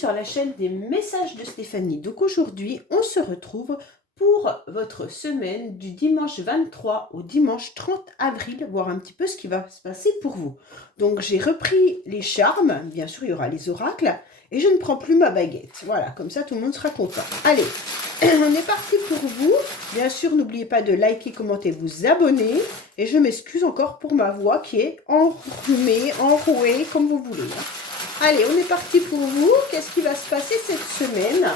sur la chaîne des messages de Stéphanie. Donc aujourd'hui, on se retrouve pour votre semaine du dimanche 23 au dimanche 30 avril, voir un petit peu ce qui va se passer pour vous. Donc j'ai repris les charmes, bien sûr il y aura les oracles, et je ne prends plus ma baguette. Voilà, comme ça tout le monde sera content. Allez, on est parti pour vous. Bien sûr, n'oubliez pas de liker, commenter, vous abonner. Et je m'excuse encore pour ma voix qui est enrhumée, enrouée, comme vous voulez. Allez, on est parti pour vous. Qu'est-ce qui va se passer cette semaine?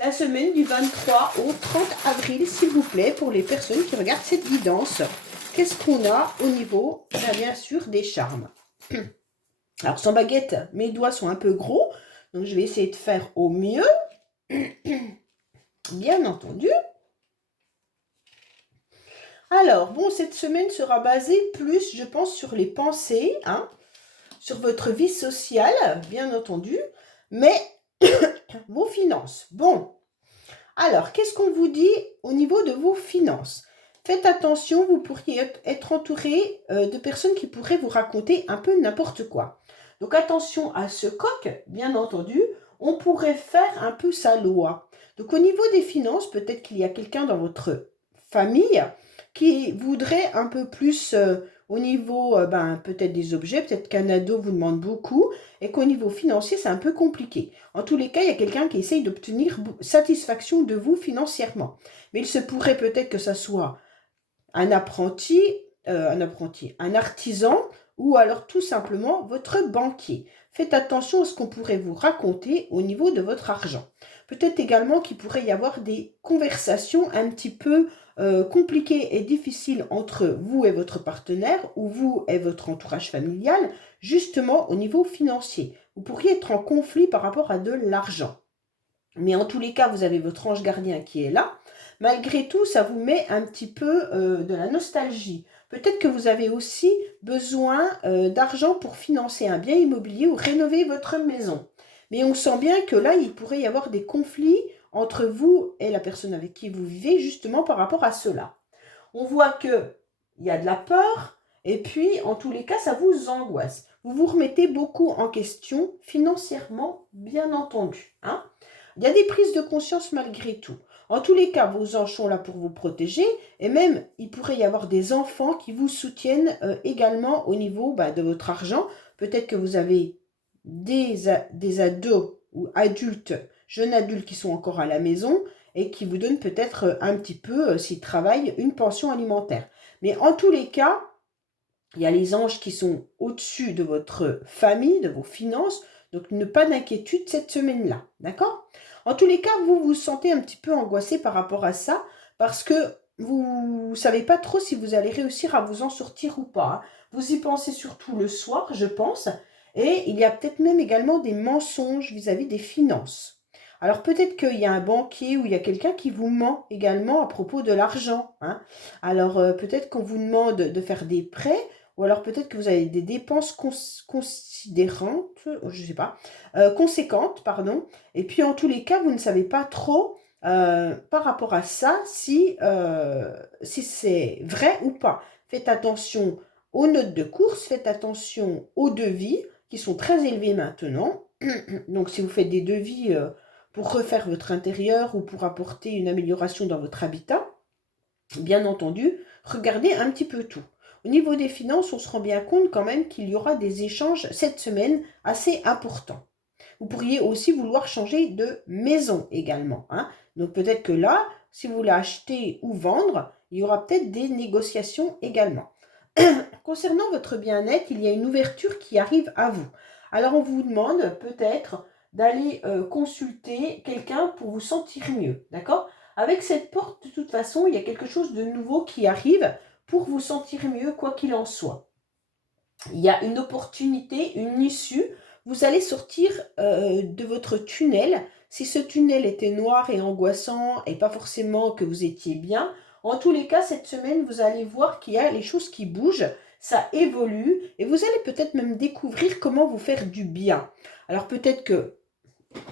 La semaine du 23 au 30 avril, s'il vous plaît, pour les personnes qui regardent cette guidance. Qu'est-ce qu'on a au niveau, bien sûr, des charmes? Alors, sans baguette, mes doigts sont un peu gros. Donc, je vais essayer de faire au mieux. Bien entendu. Alors, bon, cette semaine sera basée plus, je pense, sur les pensées, hein, sur votre vie sociale, bien entendu, mais vos finances. Bon, alors, qu'est-ce qu'on vous dit au niveau de vos finances? Faites attention, vous pourriez être entouré de personnes qui pourraient vous raconter un peu n'importe quoi. Donc, attention à ce coq, bien entendu, on pourrait faire un peu sa loi. Donc, au niveau des finances, peut-être qu'il y a quelqu'un dans votre famille qui voudrait un peu plus au niveau peut-être des objets, peut-être qu'un ado vous demande beaucoup et qu'au niveau financier, c'est un peu compliqué. En tous les cas, il y a quelqu'un qui essaye d'obtenir satisfaction de vous financièrement. Mais il se pourrait peut-être que ça soit un apprenti, un artisan ou alors tout simplement votre banquier. Faites attention à ce qu'on pourrait vous raconter au niveau de votre argent. Peut-être également qu'il pourrait y avoir des conversations un petit peu compliquées et difficiles entre vous et votre partenaire ou vous et votre entourage familial, justement au niveau financier. Vous pourriez être en conflit par rapport à de l'argent. Mais en tous les cas, vous avez votre ange gardien qui est là. Malgré tout, ça vous met un petit peu de la nostalgie. Peut-être que vous avez aussi besoin d'argent pour financer un bien immobilier ou rénover votre maison. Mais on sent bien que là, il pourrait y avoir des conflits entre vous et la personne avec qui vous vivez, justement par rapport à cela. On voit qu'il y a de la peur, et puis en tous les cas, ça vous angoisse. Vous vous remettez beaucoup en question financièrement, bien entendu. Hein? Il y a des prises de conscience malgré tout. En tous les cas, vos anges sont là pour vous protéger et même il pourrait y avoir des enfants qui vous soutiennent également au niveau de votre argent. Peut-être que vous avez des ados ou adultes, jeunes adultes qui sont encore à la maison et qui vous donnent peut-être un petit peu, s'ils travaillent, une pension alimentaire. Mais en tous les cas, il y a les anges qui sont au-dessus de votre famille, de vos finances. Donc, pas d'inquiétude cette semaine-là. D'accord? En tous les cas, vous vous sentez un petit peu angoissé par rapport à ça parce que vous ne savez pas trop si vous allez réussir à vous en sortir ou pas. Vous y pensez surtout le soir, je pense. Et il y a peut-être même également des mensonges vis-à-vis des finances. Alors peut-être qu'il y a un banquier ou il y a quelqu'un qui vous ment également à propos de l'argent. Hein. Alors peut-être qu'on vous demande de faire des prêts ou alors peut-être que vous avez des dépenses considérantes, je ne sais pas, conséquentes, pardon. Et puis en tous les cas, vous ne savez pas trop par rapport à ça si c'est vrai ou pas. Faites attention aux notes de course, faites attention aux devis qui sont très élevés maintenant. Donc si vous faites des devis pour refaire votre intérieur ou pour apporter une amélioration dans votre habitat, bien entendu, regardez un petit peu tout. Au niveau des finances, on se rend bien compte quand même qu'il y aura des échanges cette semaine assez importants. Vous pourriez aussi vouloir changer de maison également. Hein. Donc peut-être que là, si vous voulez acheter ou vendre, il y aura peut-être des négociations également. Concernant votre bien-être, il y a une ouverture qui arrive à vous. Alors on vous demande peut-être d'aller consulter quelqu'un pour vous sentir mieux. D'accord? Avec cette porte, de toute façon, il y a quelque chose de nouveau qui arrive pour vous sentir mieux, quoi qu'il en soit. Il y a une opportunité, une issue. Vous allez sortir de votre tunnel. Si ce tunnel était noir et angoissant et pas forcément que vous étiez bien, en tous les cas, cette semaine, vous allez voir qu'il y a les choses qui bougent, ça évolue et vous allez peut-être même découvrir comment vous faire du bien. Alors peut-être que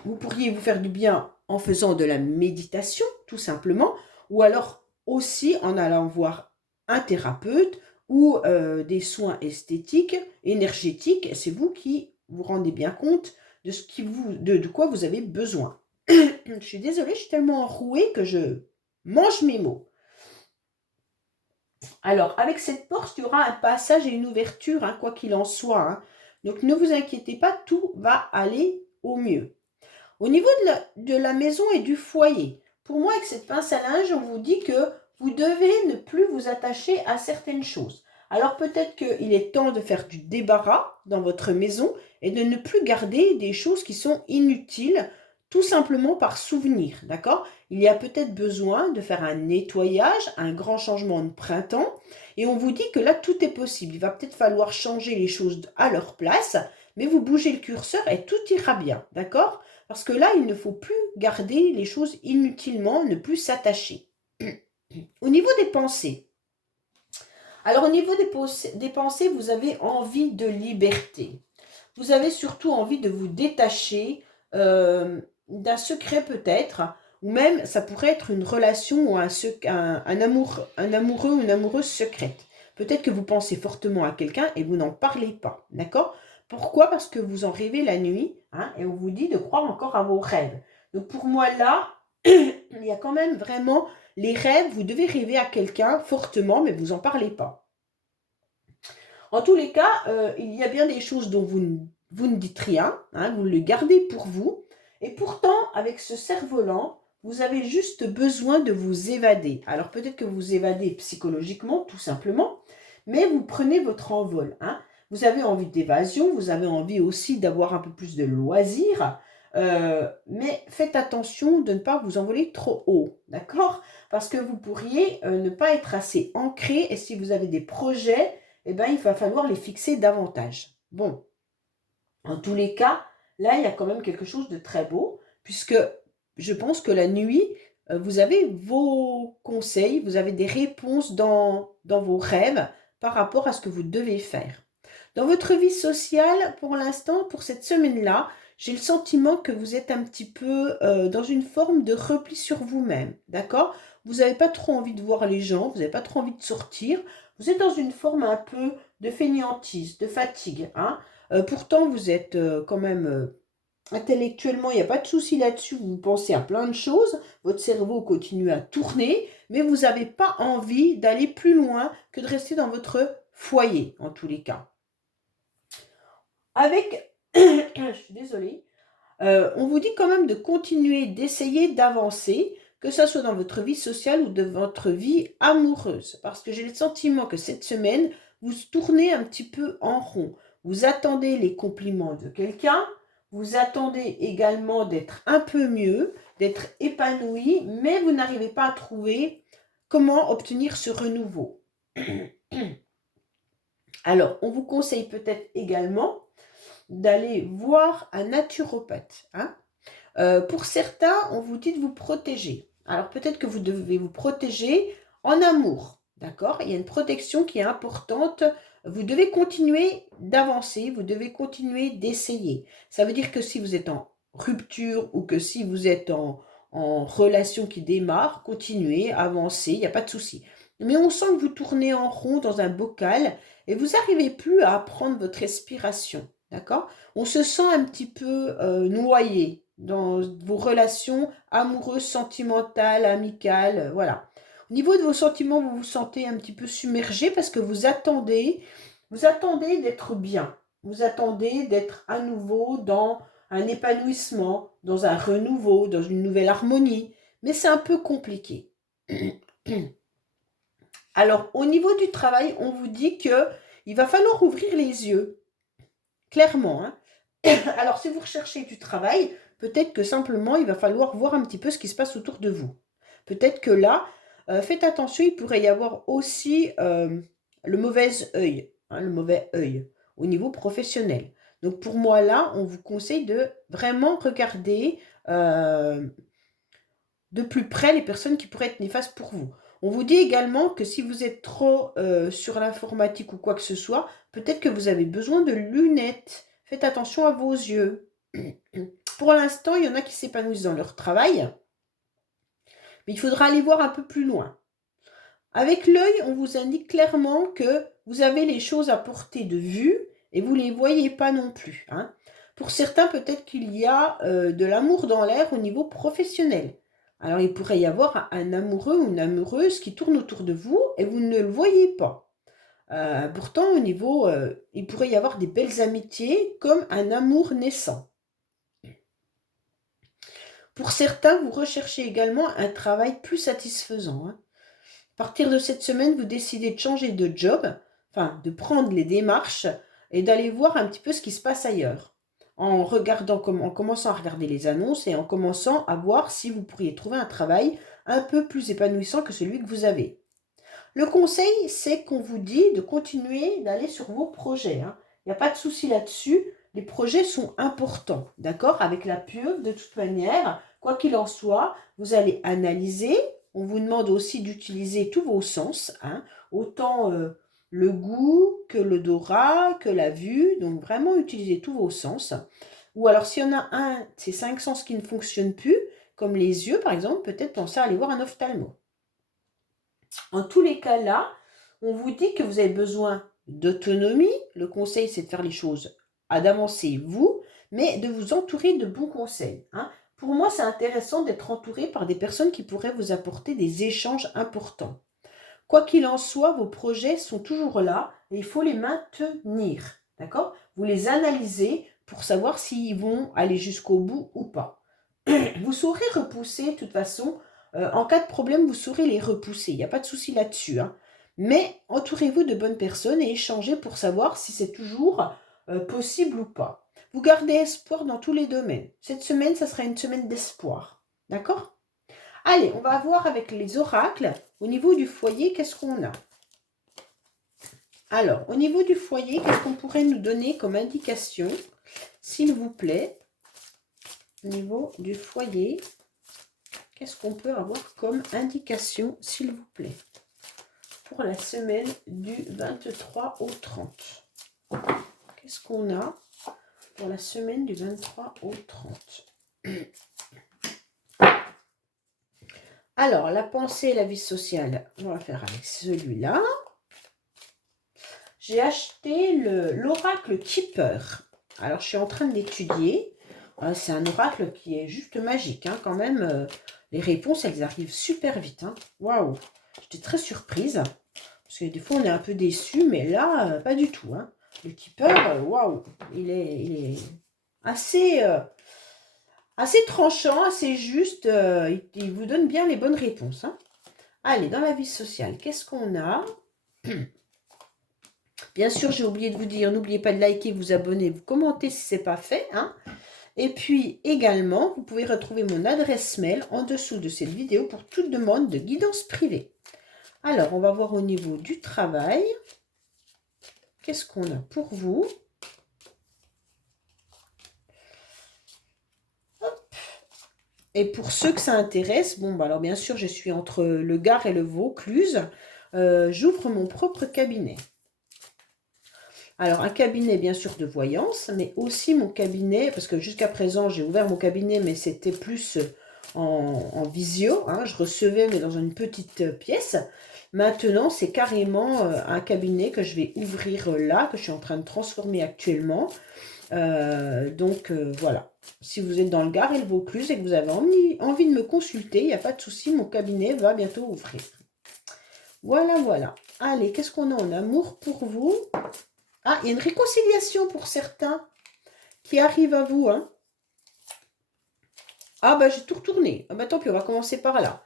vous pourriez vous faire du bien en faisant de la méditation, tout simplement, ou alors aussi en allant voir un thérapeute ou des soins esthétiques, énergétiques. C'est vous qui vous rendez bien compte de ce de quoi vous avez besoin. Je suis désolée, je suis tellement enrouée que je mange mes mots. Alors, avec cette porte, il y aura un passage et une ouverture, hein, quoi qu'il en soit, hein. Donc, ne vous inquiétez pas, tout va aller au mieux. Au niveau de la maison et du foyer, pour moi, avec cette pince à linge, on vous dit que vous devez ne plus vous attacher à certaines choses. Alors peut-être qu'il est temps de faire du débarras dans votre maison et de ne plus garder des choses qui sont inutiles, tout simplement par souvenir, d'accord? Il y a peut-être besoin de faire un nettoyage, un grand changement de printemps, et on vous dit que là, tout est possible. Il va peut-être falloir changer les choses à leur place, mais vous bougez le curseur et tout ira bien, d'accord? Parce que là, il ne faut plus garder les choses inutilement, ne plus s'attacher. Au niveau des pensées. Alors, au niveau des pensées, vous avez envie de liberté. Vous avez surtout envie de vous détacher d'un secret peut-être, ou même ça pourrait être une relation ou un amoureux ou une amoureuse secrète. Peut-être que vous pensez fortement à quelqu'un et vous n'en parlez pas, d'accord? Pourquoi? Parce que vous en rêvez la nuit, hein, et on vous dit de croire encore à vos rêves. Donc pour moi là, il y a quand même vraiment les rêves, vous devez rêver à quelqu'un fortement, mais vous n'en parlez pas. En tous les cas, il y a bien des choses dont vous ne dites rien, hein, vous le gardez pour vous. Et pourtant, avec ce cerf-volant, vous avez juste besoin de vous évader. Alors peut-être que vous évadez psychologiquement, tout simplement, mais vous prenez votre envol, hein. Vous avez envie d'évasion, vous avez envie aussi d'avoir un peu plus de loisirs, mais faites attention de ne pas vous envoler trop haut, d'accord? Parce que vous pourriez ne pas être assez ancré, et si vous avez des projets, eh ben, il va falloir les fixer davantage. Bon, en tous les cas, là, il y a quand même quelque chose de très beau, puisque je pense que la nuit, vous avez vos conseils, vous avez des réponses dans vos rêves par rapport à ce que vous devez faire. Dans votre vie sociale, pour l'instant, pour cette semaine-là, j'ai le sentiment que vous êtes un petit peu dans une forme de repli sur vous-même, d'accord? Vous n'avez pas trop envie de voir les gens, vous n'avez pas trop envie de sortir, vous êtes dans une forme un peu de fainéantise, de fatigue, hein? Pourtant, vous êtes quand même intellectuellement, il n'y a pas de souci là-dessus, vous pensez à plein de choses, votre cerveau continue à tourner, mais vous n'avez pas envie d'aller plus loin que de rester dans votre foyer, en tous les cas. Avec, je suis désolée, on vous dit quand même de continuer, d'essayer d'avancer, que ce soit dans votre vie sociale ou de votre vie amoureuse. Parce que j'ai le sentiment que cette semaine, vous tournez un petit peu en rond. Vous attendez les compliments de quelqu'un, vous attendez également d'être un peu mieux, d'être épanoui, mais vous n'arrivez pas à trouver comment obtenir ce renouveau. Alors, on vous conseille peut-être également d'aller voir un naturopathe, hein. Pour certains, on vous dit de vous protéger. Alors peut-être que vous devez vous protéger en amour, d'accord? Il y a une protection qui est importante. Vous devez continuer d'avancer, vous devez continuer d'essayer. Ça veut dire que si vous êtes en rupture ou que si vous êtes en relation qui démarre, continuez, avancez, il n'y a pas de souci. Mais on sent que vous tournez en rond dans un bocal et vous n'arrivez plus à prendre votre respiration, d'accord? On se sent un petit peu noyé dans vos relations amoureuses, sentimentales, amicales, voilà. Au niveau de vos sentiments, vous vous sentez un petit peu submergé parce que vous attendez d'être bien. Vous attendez d'être à nouveau dans un épanouissement, dans un renouveau, dans une nouvelle harmonie. Mais c'est un peu compliqué. Alors, au niveau du travail, on vous dit que il va falloir ouvrir les yeux, clairement, hein. Alors, si vous recherchez du travail, peut-être que simplement, il va falloir voir un petit peu ce qui se passe autour de vous. Peut-être que là, faites attention, il pourrait y avoir aussi le mauvais œil, hein, le mauvais œil au niveau professionnel. Donc, pour moi, là, on vous conseille de vraiment regarder de plus près les personnes qui pourraient être néfastes pour vous. On vous dit également que si vous êtes trop sur l'informatique ou quoi que ce soit, peut-être que vous avez besoin de lunettes. Faites attention à vos yeux. Pour l'instant, il y en a qui s'épanouissent dans leur travail, mais il faudra aller voir un peu plus loin. Avec l'œil, on vous indique clairement que vous avez les choses à portée de vue et vous ne les voyez pas non plus, hein. Pour certains, peut-être qu'il y a de l'amour dans l'air au niveau professionnel. Alors, il pourrait y avoir un amoureux ou une amoureuse qui tourne autour de vous et vous ne le voyez pas. Pourtant, au niveau, il pourrait y avoir des belles amitiés comme un amour naissant. Pour certains, vous recherchez également un travail plus satisfaisant, hein. À partir de cette semaine, vous décidez de changer de job, enfin de prendre les démarches et d'aller voir un petit peu ce qui se passe ailleurs. En commençant à regarder les annonces et en commençant à voir si vous pourriez trouver un travail un peu plus épanouissant que celui que vous avez. Le conseil, c'est qu'on vous dit de continuer d'aller sur vos projets, hein. Il n'y a pas de souci là-dessus. Les projets sont importants, d'accord? Avec la pieuvre, de toute manière, quoi qu'il en soit, vous allez analyser. On vous demande aussi d'utiliser tous vos sens, hein, autant le goût que l'odorat, que la vue. Donc vraiment utiliser tous vos sens. Ou alors s'il y en a un de ces 5 sens qui ne fonctionne plus, comme les yeux par exemple, peut-être penser à aller voir un ophtalmo. En tous les cas là, on vous dit que vous avez besoin d'autonomie. Le conseil, c'est de faire les choses à d'avancer vous, mais de vous entourer de bons conseils, hein. Pour moi, c'est intéressant d'être entouré par des personnes qui pourraient vous apporter des échanges importants. Quoi qu'il en soit, vos projets sont toujours là et il faut les maintenir, d'accord? Vous les analysez pour savoir s'ils vont aller jusqu'au bout ou pas. Vous saurez repousser, de toute façon, en cas de problème, vous saurez les repousser. Il n'y a pas de souci là-dessus, hein. Mais entourez-vous de bonnes personnes et échangez pour savoir si c'est toujours possible ou pas. Vous gardez espoir dans tous les domaines. Cette semaine, ça sera une semaine d'espoir. D'accord? Allez, on va voir avec les oracles. Au niveau du foyer, qu'est-ce qu'on a? Alors, au niveau du foyer, qu'est-ce qu'on pourrait nous donner comme indication? S'il vous plaît, au niveau du foyer, qu'est-ce qu'on peut avoir comme indication, s'il vous plaît, pour la semaine du 23 au 30? Qu'est-ce qu'on a pour la semaine du 23 au 30? Alors, la pensée et la vie sociale, on va faire avec celui-là. J'ai acheté l'oracle Keeper. Alors, je suis en train de l'étudier. C'est un oracle qui est juste magique, hein, quand même. Les réponses, elles arrivent super vite, hein. Waouh! J'étais très surprise. Parce que des fois, on est un peu déçu, mais là, pas du tout, hein. Le Keeper, waouh! Il est assez, assez tranchant, assez juste. Il vous donne bien les bonnes réponses, hein. Allez, dans la vie sociale, qu'est-ce qu'on a? Bien sûr, j'ai oublié de vous dire, n'oubliez pas de liker, vous abonner, vous commenter si ce n'est pas fait, hein. Et puis également, vous pouvez retrouver mon adresse mail en dessous de cette vidéo pour toute demande de guidance privée. Alors, on va voir au niveau du travail. Qu'est-ce qu'on a pour vous? Hop. Et pour ceux que ça intéresse, bon, bah alors bien sûr, je suis entre le Gard et le Vaucluse. J'ouvre mon propre cabinet. Alors, un cabinet, bien sûr, de voyance, mais aussi mon cabinet, parce que jusqu'à présent, j'ai ouvert mon cabinet, mais c'était plus en visio, hein, je recevais, mais dans une petite pièce. Maintenant, c'est carrément un cabinet que je vais ouvrir là, que je suis en train de transformer actuellement. Voilà. Si vous êtes dans le Gard et le Vaucluse et que vous avez envie de me consulter, il n'y a pas de souci, mon cabinet va bientôt ouvrir. Voilà, voilà. Allez, qu'est-ce qu'on a en amour pour vous? Ah, il y a une réconciliation pour certains qui arrive à vous, hein. Ah, bah, j'ai tout retourné. Ah, bah, tant pis, on va commencer par là.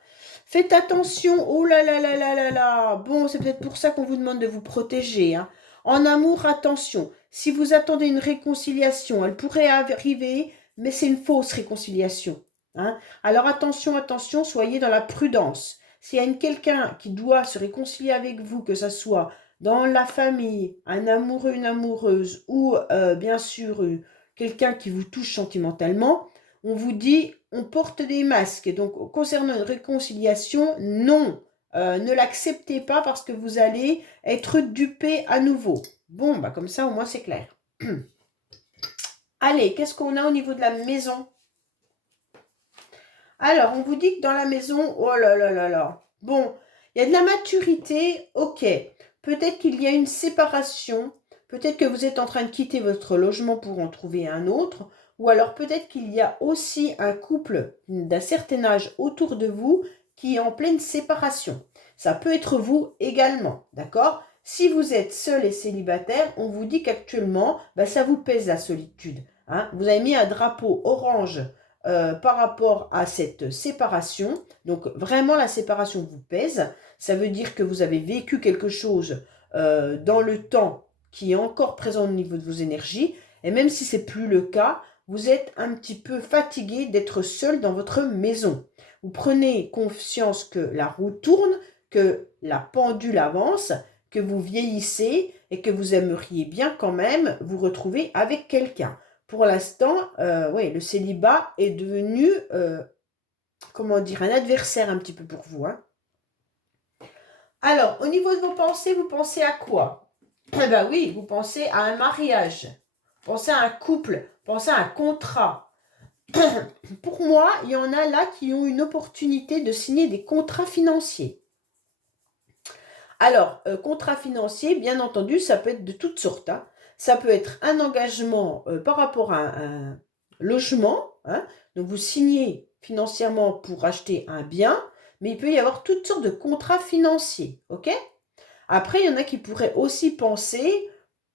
Faites attention. Oh là là là là là là. Bon, c'est peut-être pour ça qu'on vous demande de vous protéger, hein. En amour, attention. Si vous attendez une réconciliation, elle pourrait arriver, mais c'est une fausse réconciliation, hein. Alors, attention, attention, soyez dans la prudence. S'il y a quelqu'un qui doit se réconcilier avec vous, que ce soit dans la famille, un amoureux, une amoureuse, ou bien sûr quelqu'un qui vous touche sentimentalement, on vous dit on porte des masques. Donc concernant une réconciliation, non, ne l'acceptez pas parce que vous allez être dupé à nouveau. Bon, bah comme ça au moins c'est clair. Allez, qu'est-ce qu'on a au niveau de la maison? Alors, on vous dit que dans la maison, oh là là là là. Bon, il y a de la maturité, ok. Peut-être qu'il y a une séparation. Peut-être que vous êtes en train de quitter votre logement pour en trouver un autre, ou alors peut-être qu'il y a aussi un couple d'un certain âge autour de vous qui est en pleine séparation. Ça peut être vous également, d'accord? Si vous êtes seul et célibataire, on vous dit qu'actuellement, ça vous pèse la solitude. Hein. Vous avez mis un drapeau orange par rapport à cette séparation. Donc vraiment, la séparation vous pèse. Ça veut dire que vous avez vécu quelque chose dans le temps qui est encore présent au niveau de vos énergies. Et même si ce n'est plus le cas, vous êtes un petit peu fatigué d'être seul dans votre maison. Vous prenez conscience que la roue tourne, que la pendule avance, que vous vieillissez et que vous aimeriez bien quand même vous retrouver avec quelqu'un. Pour l'instant, oui, le célibat est devenu, comment dire, un adversaire un petit peu pour vous. Hein. Alors, au niveau de vos pensées, vous pensez à quoi? Eh bien oui, vous pensez à un mariage, pensez à un couple, pensez à un contrat. Pour moi, il y en a là qui ont une opportunité de signer des contrats financiers. Alors, contrat financier, bien entendu, ça peut être de toutes sortes. Hein. Ça peut être un engagement par rapport à un logement. Hein. Donc, vous signez financièrement pour acheter un bien, mais il peut y avoir toutes sortes de contrats financiers. OK? Après, il y en a qui pourraient aussi penser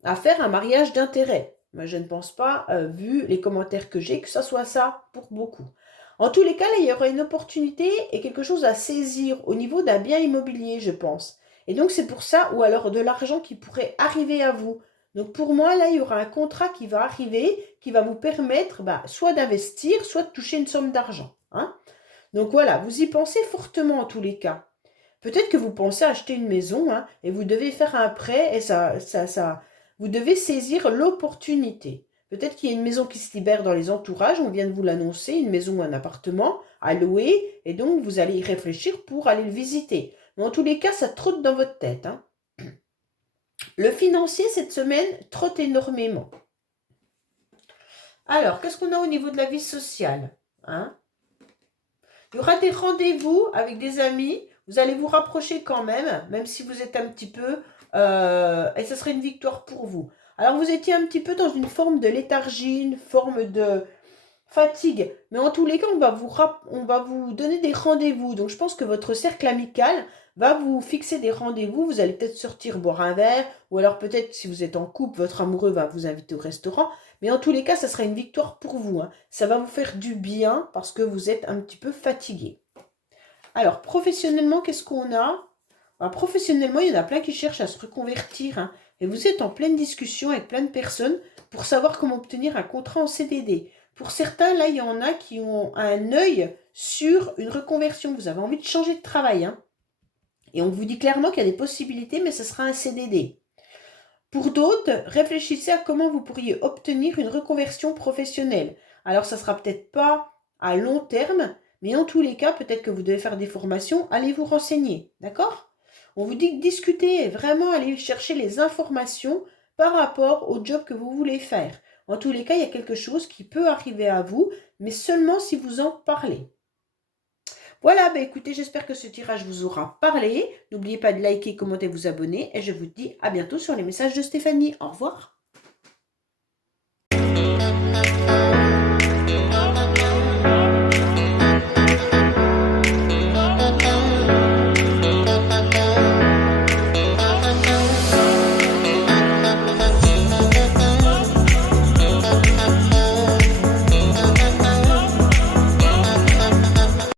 à faire un mariage d'intérêt. Moi, je ne pense pas, vu les commentaires que j'ai, que ça soit ça pour beaucoup. En tous les cas, là, il y aura une opportunité et quelque chose à saisir au niveau d'un bien immobilier, je pense. Et donc, c'est pour ça, ou alors de l'argent qui pourrait arriver à vous. Donc, pour moi, là, il y aura un contrat qui va arriver, qui va vous permettre soit d'investir, soit de toucher une somme d'argent. Hein. Donc, voilà, vous y pensez fortement en tous les cas. Peut-être que vous pensez acheter une maison hein, et vous devez faire un prêt et vous devez saisir l'opportunité. Peut-être qu'il y a une maison qui se libère dans les entourages, on vient de vous l'annoncer, une maison ou un appartement à louer et donc vous allez y réfléchir pour aller le visiter. Mais en tous les cas, ça trotte dans votre tête. Hein. Le financier, cette semaine, trotte énormément. Alors, qu'est-ce qu'on a au niveau de la vie sociale hein? Il y aura des rendez-vous avec des amis. Vous allez vous rapprocher quand même si vous êtes un petit peu... et ce serait une victoire pour vous. Alors, vous étiez un petit peu dans une forme de léthargie, une forme de fatigue. Mais en tous les cas, on va vous donner des rendez-vous. Donc, je pense que votre cercle amical va vous fixer des rendez-vous. Vous allez peut-être sortir boire un verre. Ou alors, peut-être, si vous êtes en couple, votre amoureux va vous inviter au restaurant. Mais en tous les cas, ça sera une victoire pour vous. Hein. Ça va vous faire du bien parce que vous êtes un petit peu fatigué. Alors, professionnellement, qu'est-ce qu'on a? Professionnellement, il y en a plein qui cherchent à se reconvertir. Hein, et vous êtes en pleine discussion avec plein de personnes pour savoir comment obtenir un contrat en CDD. Pour certains, là, il y en a qui ont un œil sur une reconversion. Vous avez envie de changer de travail. Hein, et on vous dit clairement qu'il y a des possibilités, mais ce sera un CDD. Pour d'autres, réfléchissez à comment vous pourriez obtenir une reconversion professionnelle. Alors, ça ne sera peut-être pas à long terme, mais en tous les cas, peut-être que vous devez faire des formations, allez vous renseigner, d'accord? On vous dit que discutez, vraiment aller chercher les informations par rapport au job que vous voulez faire. En tous les cas, il y a quelque chose qui peut arriver à vous, mais seulement si vous en parlez. Voilà, écoutez, j'espère que ce tirage vous aura parlé. N'oubliez pas de liker, commenter, vous abonner. Et je vous dis à bientôt sur les messages de Stéphanie. Au revoir.